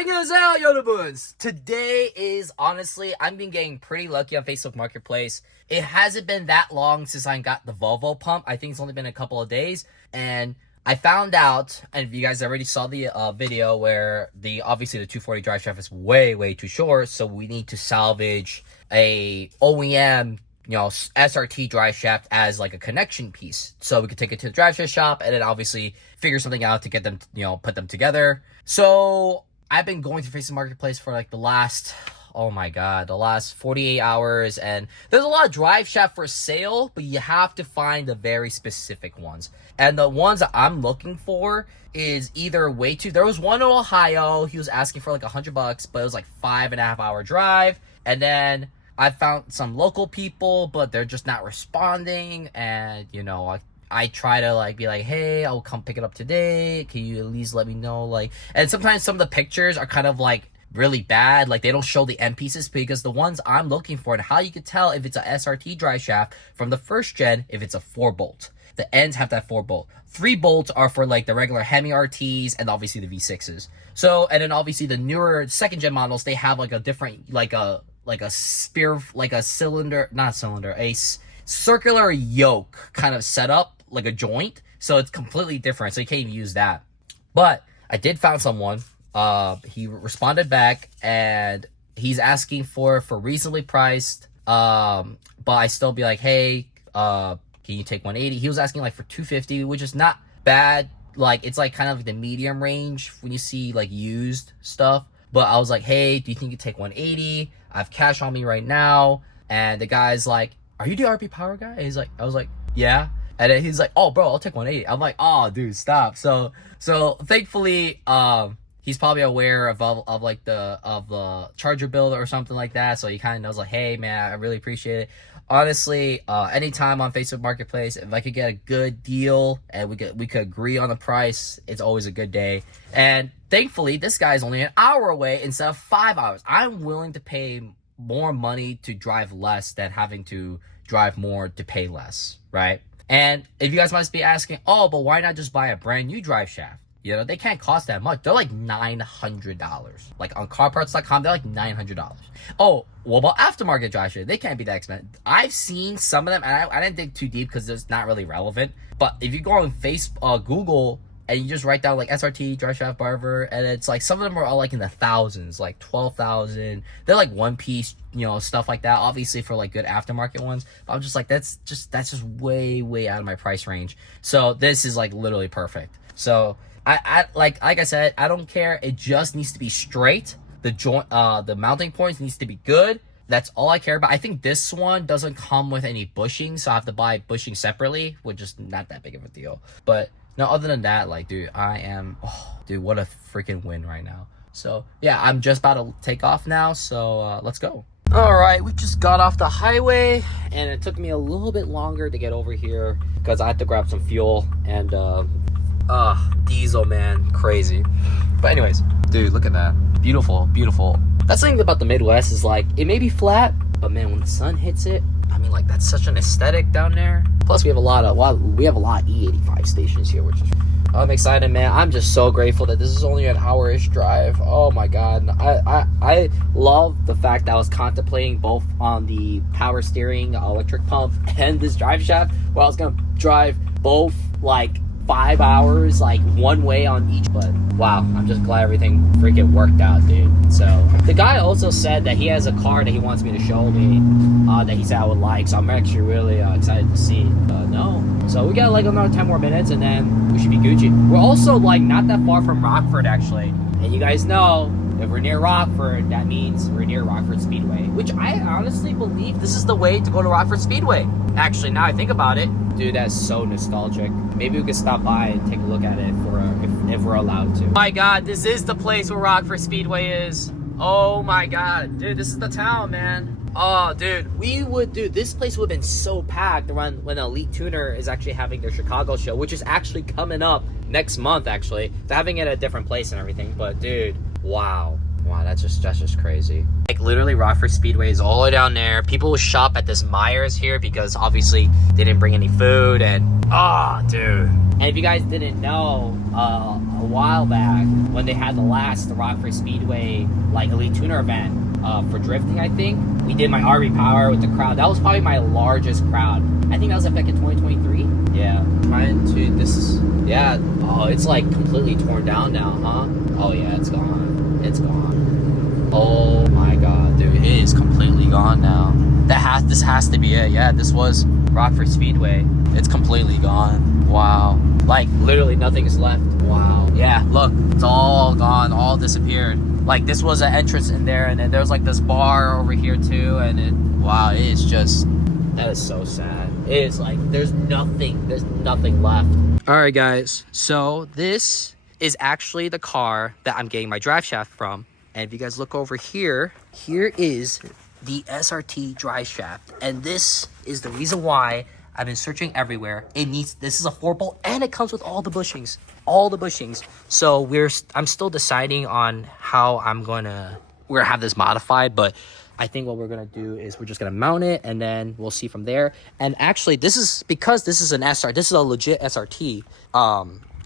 안녕하세요, 여러분. Today is honestly, I've been getting pretty lucky on Facebook Marketplace. It hasn't been that long since I got the Volvo pump. I think it's only been a couple of days, and I found out, and you guys already saw the video where obviously the 240 drive shaft is way too short, so we need to salvage a OEM, SRT drive shaft as like a connection piece, so we could take it to the drive shaft shop and then obviously figure something out to get them, put them together. So I've been going to Facebook Marketplace for like the last 48 hours, and there's a lot of drive shaft for sale, but you have to find the very specific ones. And the ones that I'm looking for is either there was one in Ohio, he was asking for like $100, but it was like 5.5 hour drive. And then I found some local people, but they're just not responding. And I try to be like, hey, I'll come pick it up today. Can you at least let me know? And sometimes some of the pictures are kind of really bad. They don't show the end pieces, because the ones I'm looking for, and how you can tell if it's a SRT drive shaft from the first gen, if it's a 4-bolt. The ends have that 4-bolt. 3 bolts are for the regular Hemi RTs and obviously the V6s. So, and then obviously the newer second gen models, they have a different, a circular yoke kind of setup, like a joint. So it's completely different. So you can't even use that. But I did find someone. He responded back, and he's asking for reasonably priced. But I still be like, hey, can you take 180? He was asking for 250, which is not bad. It's kind of the medium range when you see used stuff. But I was like, hey, do you think you take 180? I have cash on me right now. And the guy's like, are you the RP Power guy? And I was like, yeah. And then he's like, oh, bro, I'll take 180. I'm like, oh, dude, stop. So thankfully, he's probably aware of the charger build or something like that. So he kind of knows hey, man, I really appreciate it. Honestly, anytime on Facebook Marketplace, if I could get a good deal and we could agree on the price, it's always a good day. And thankfully, this guy is only an hour away instead of 5 hours. I'm willing to pay more money to drive less than having to drive more to pay less, right? And if you guys might be asking, oh, but why not just buy a brand new drive shaft? They can't cost that much. They're $900. On carparts.com, they're $900. Oh, what about aftermarket drive shaft? They can't be that expensive. I've seen some of them, and I didn't dig too deep because it's not really relevant. But if you go on Google, and you just write down SRT drive shaft barber, and it's some of them are all in the thousands, 12,000. They're one piece, stuff like that. Obviously for good aftermarket ones. But I'm just that's just way out of my price range. So this is literally perfect. So I like I said, I don't care. It just needs to be straight. The joint, the mounting points needs to be good. That's all I care about. I think this one doesn't come with any bushing, so I have to buy bushing separately, which is not that big of a deal. But no, other than that, dude, what a freaking win right now. So yeah, I'm just about to take off now. So let's go. All right, we just got off the highway, and it took me a little bit longer to get over here because I had to grab some fuel. And diesel, man, crazy. But anyways, dude, look at that. Beautiful. That's the thing about the Midwest is it may be flat, but man, when the sun hits it, that's such an aesthetic down there. Plus we have a lot of E85 stations here, which is, I'm excited, man. I'm just so grateful that this is only an hour-ish drive. Oh my god. I love the fact that I was contemplating both on the power steering electric pump and this drive shaft, where I was gonna drive both 5 hours one way on each. But wow, I'm just glad everything freaking worked out, dude. So the guy also said that he has a car that he wants me to show me, that he said I would like. So I'm actually really excited to see. So we got another 10 more minutes, and then we should be Gucci. We're also not that far from Rockford, actually. And you guys know, if we're near Rockford, that means we're near Rockford Speedway, which I honestly believe this is the way to go to Rockford Speedway. Actually, now I think about it, dude, that's so nostalgic. Maybe we could stop by and take a look at it if we're allowed to. Oh my god, this is the place where Rockford Speedway is. Oh my god, dude, this is the town, man. Oh, dude, this place would have been so packed around when Elite Tuner is actually having their Chicago show, which is actually coming up next month, actually. They're having it at a different place and everything, but dude, wow, that's just crazy. Literally, Rockford Speedway is all the way down there. People will shop at this Myers here because obviously they didn't bring any food, and dude, And if you guys didn't know, a while back when they had the Rockford Speedway like Elite Tuner event for drifting, I think we did my RV Power with the crowd. That was probably my largest crowd. I think that was back in 2023. Yeah, trying to. This is Oh, it's like completely torn down now, huh? Oh yeah, it's gone. It's gone. Oh my god, dude, it is completely gone now. This has to be it. Yeah, this was Rockford Speedway. It's completely gone. Wow. Like literally nothing's left. Wow. Yeah, look, it's all gone, all disappeared. Like this was an entrance in there, and then there's like this bar over here too, and wow, it is just, that is so sad. It is like there's nothing left. All right, guys. So this is actually the car that I'm getting my drive shaft from, and if you guys look over here, here is the SRT drive shaft, and this is the reason why I've been searching everywhere. This is a 4-bolt, and it comes with all the bushings. So I'm still deciding on how we're gonna have this modified, but I think what we're gonna do is we're just gonna mount it, and then we'll see from there. And actually, because this is an SR, this is a legit SRT.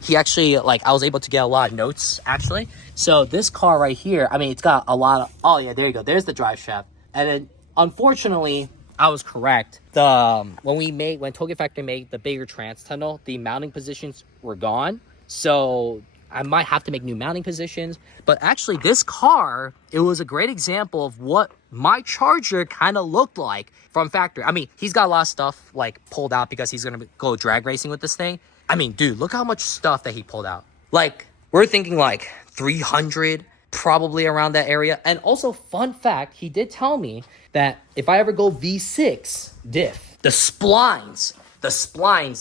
He actually, like, I was able to get a lot of notes actually. So this car right here, I mean, it's got a lot of. Oh yeah, there you go. There's the drive shaft, and then unfortunately, I was correct. When Toge Factory made the bigger trans tunnel, the mounting positions were gone. So I might have to make new mounting positions. But actually, this car, it was a great example of what my Charger kind of looked like from factory. I mean, he's got a lot of stuff like pulled out because he's gonna go drag racing with this thing. I mean, dude, look how much stuff that he pulled out. Like, we're thinking like 300, probably around that area. And also, fun fact, he did tell me that if I ever go V6 diff, the splines,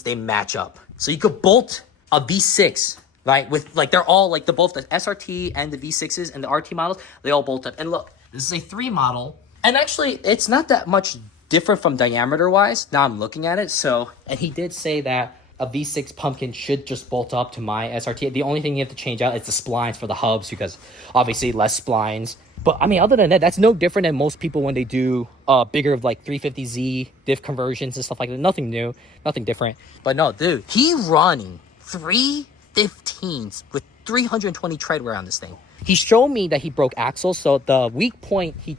they match up. So you could bolt a V6, right? With like, they're all like both the SRT and the V6s and the RT models, they all bolt up. And look, this is a 3 model. And actually, it's not that much different from diameter wise. Now I'm looking at it. So, and he did say that a V6 pumpkin should just bolt up to my SRT. The only thing you have to change out is the splines for the hubs, because obviously less splines. But I mean, other than that, that's no different than most people when they do bigger like 350Z diff conversions and stuff like that. Nothing new, nothing different. But no, dude, he running 315s with 320 tread wear on this thing. He showed me that he broke axles. So the weak point he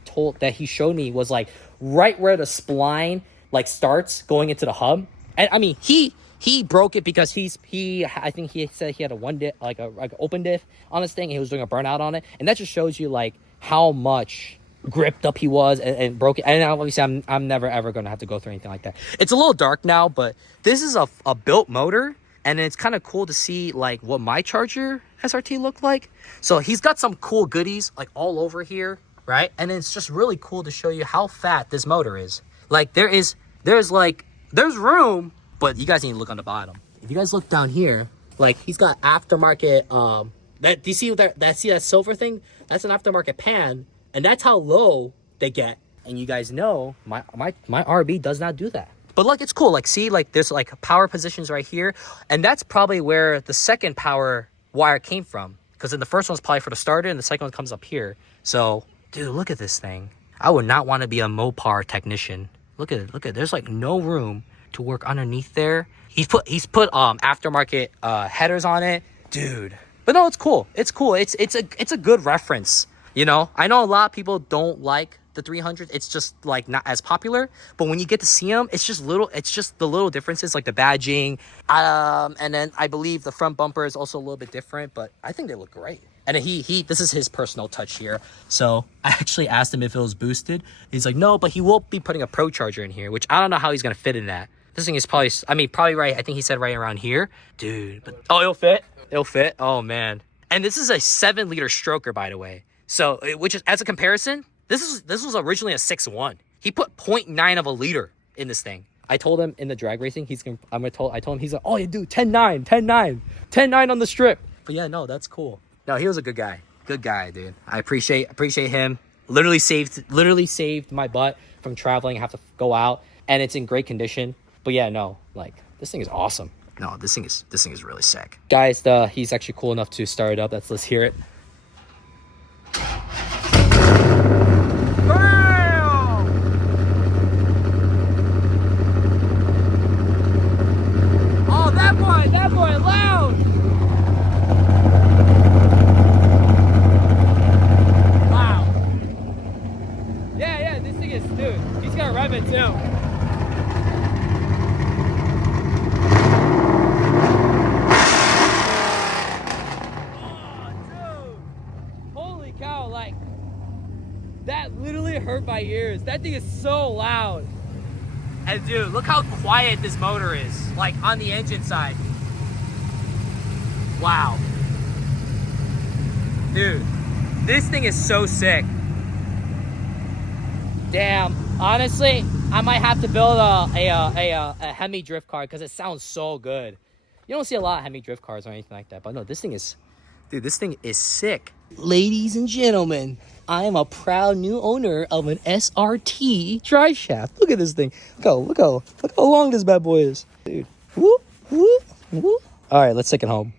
showed me was like right where the spline like starts going into the hub. And I mean, he broke it because I think he said he had a one diff, like an open diff on his thing. And he was doing a burnout on it, and that just shows you like how much gripped up he was and broke it. And obviously, I'm never ever gonna have to go through anything like that. It's a little dark now, but this is a built motor, and it's kind of cool to see like what my Charger SRT looked like. So he's got some cool goodies like all over here, right? And it's just really cool to show you how fat this motor is. Like there's room. But you guys need to look on the bottom. If you guys look down here, like he's got aftermarket. Do you see that silver thing? That's an aftermarket pan, and that's how low they get. And you guys know my RB does not do that. But look, it's cool. Like see, like there's like power positions right here, and that's probably where the second power wire came from. Because then the first one's probably for the starter, and the second one comes up here. So, dude, look at this thing. I would not want to be a Mopar technician. Look at it. There's like no room to work underneath there. He's put aftermarket headers on it, dude. But no, it's cool. It's a good reference. You know, I know a lot of people don't like the 300. It's just like not as popular. But when you get to see them, it's just the little differences, like the badging, and then I believe the front bumper is also a little bit different. But I think they look great. And this is his personal touch here. So I actually asked him if it was boosted. He's like, no, but he will be putting a Pro Charger in here, which I don't know how he's gonna fit in that. This thing is probably right. I think he said right around here. Dude, but it'll fit. Oh man. And this is a 7-liter stroker, by the way. So, which is, as a comparison, this was originally a 6.1. He put 0.9 of a liter in this thing. I told him in the drag racing, I told him, he's like, oh yeah, dude, 10.9 on the strip. But yeah, no, that's cool. No, he was a good guy. Good guy, dude. I appreciate him. Literally saved my butt from traveling, have to go out, and it's in great condition. But yeah, no, like this thing is awesome. No, this thing is really sick. Guys, he's actually cool enough to start it up. Let's hear it. Oh, that boy, cow, like, that literally hurt my ears. That thing is so loud. And dude, look how quiet this motor is, like on the engine side. Wow. Dude, this thing is so sick. Damn. Honestly, I might have to build a Hemi drift car because it sounds so good. You don't see a lot of Hemi drift cars or anything like that, but no, this thing is, dude, this thing is sick. Ladies and gentlemen, I am a proud new owner of an SRT drive shaft. Look at this thing. Look how long this bad boy is, dude. Whoop, whoop, whoop. All right, let's take it home.